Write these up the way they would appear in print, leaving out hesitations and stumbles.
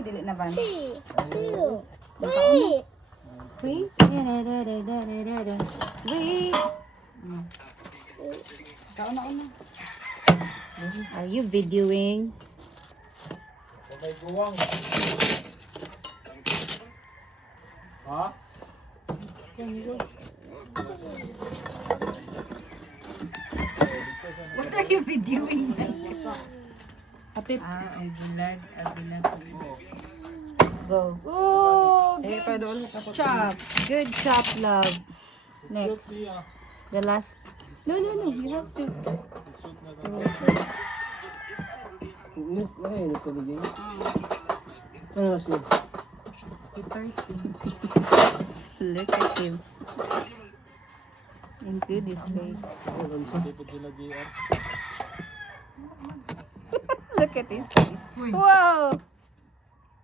niya dili na ban. Wait. Wait. Wait. Kauna-una. Are you videoing? Okay, guwang. Ha? What are you videoing? Kapit. Ay bulag, abilag. Go. Oh, Eh, pa doon chop. Good chop, love. Next. Siya. The last. No. You have to. Look at him. Include his face. Hindi po sila GR. Look at his face. Wow!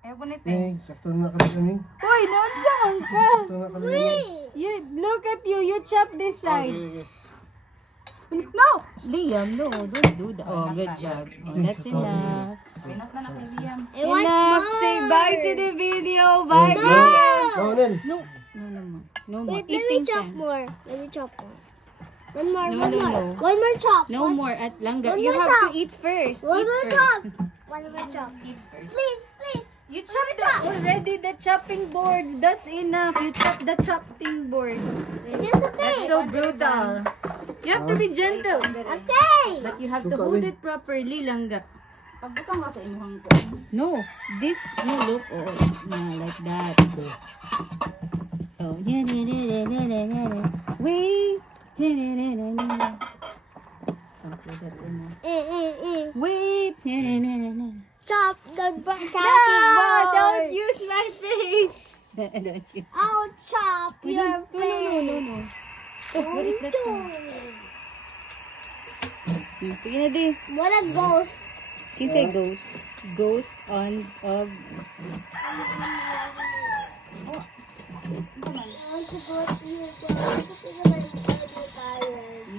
Ayaw po nito. Sakto na kami kami. Uy, naunsahan ka! Sakto na kami. You, look at you. You chop this side. No! Liam, no. Don't do that. Oh, good job. Oh, that's enough. Enough na kay Liam. Enough. Say bye to the video. Bye, No, guys. Nel. No more. Wait, let me Eating chop time. more. Let me chop more. One more, No, one no, more. no. One more chop. No more at Langga. One You more have chop. to eat first. One Eat more first. chop. One more chop. Please, please. You chopped already the chopping board. That's enough. You chopped the chopping board. It's okay. That's so brutal. You have to be gentle. Okay. But you have to hold it properly, Langga. Pagbutang ka sa imuhang ko. No, this, no, look. Oh, yeah, like that. Oh, wait. Okay, that's enough. Wait. Chop the chopping No, board. don't use my face. Don't use. I'll chop your face. No. Oh, what is that sound? Sige na, di. What a ghost. Can say ghost. Ghost of I want to go to your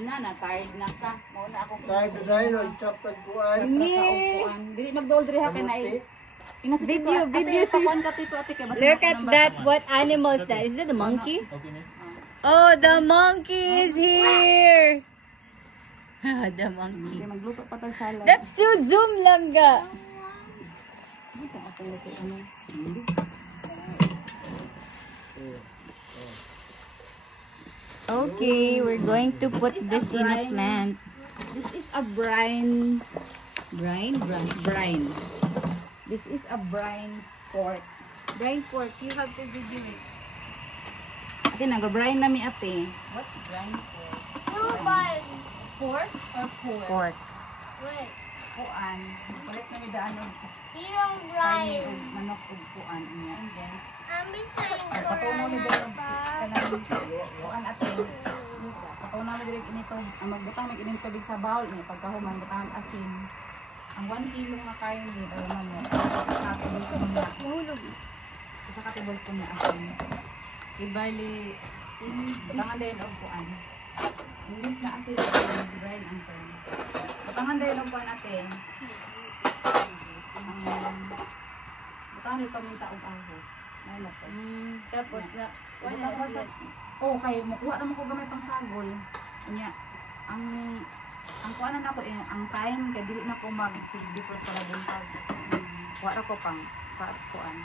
Na, tired na ka. Mauna akong Kahit sa dahil, chop tagpuan. Dili magdol diri ha kay na Video, sis. Pakuan ka tito ate kay basta Look at that. What animal is that? Is that the monkey? Okay na. Oh, the monkey is here. The monkey. Hindi magluto pa tag salad. That's too zoom, Langga. Okay, we're going to put this in a plant. This is a brine. Brine? Brine. This is a brine pork. Brine pork. You have to video it. Ate nag-brine na mi ate. What's brine pork? No, but Pork or pork? Pork. wait. Kuan. Palit na mi daan og You don't kain blind. og manok ug kuan niya. And then I'm saying patunaw mi diri kanang kuan ate. Patunaw mi diri inito. Ang magbutang mi kining tubig sa bowl ni pagkahuman butangan asin. Ang 1 kilo nga kain ni o manok. Katubol ko niya. Mahulog. Isa ka tubol ko niya asin. Ibali. Butangan din og kuan. Inis na ate brine ang term. Butangan din og kuan ate. Butangan din paminta og ahos. Ano po? Tapos na. Wala ba? Oh, kay makuha naman ko gamay pang sagol. Unya, ang kuanan ako ang time kay dili na ko mag-silbi for para buntag. Kuha ko pang kuan.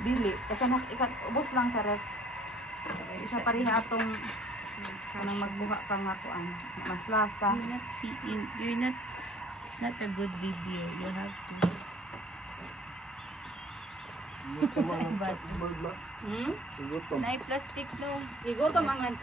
Dili, kasi ikat ubos lang sa ref. Isa pareha atong kanang magbuha pa nga kuan. Mas lasa. You're not seeing. You're not. It's not a good video. You have to. Gutom ang But, bird ba? Hmm? Gutom. na plastic no. Igo to mga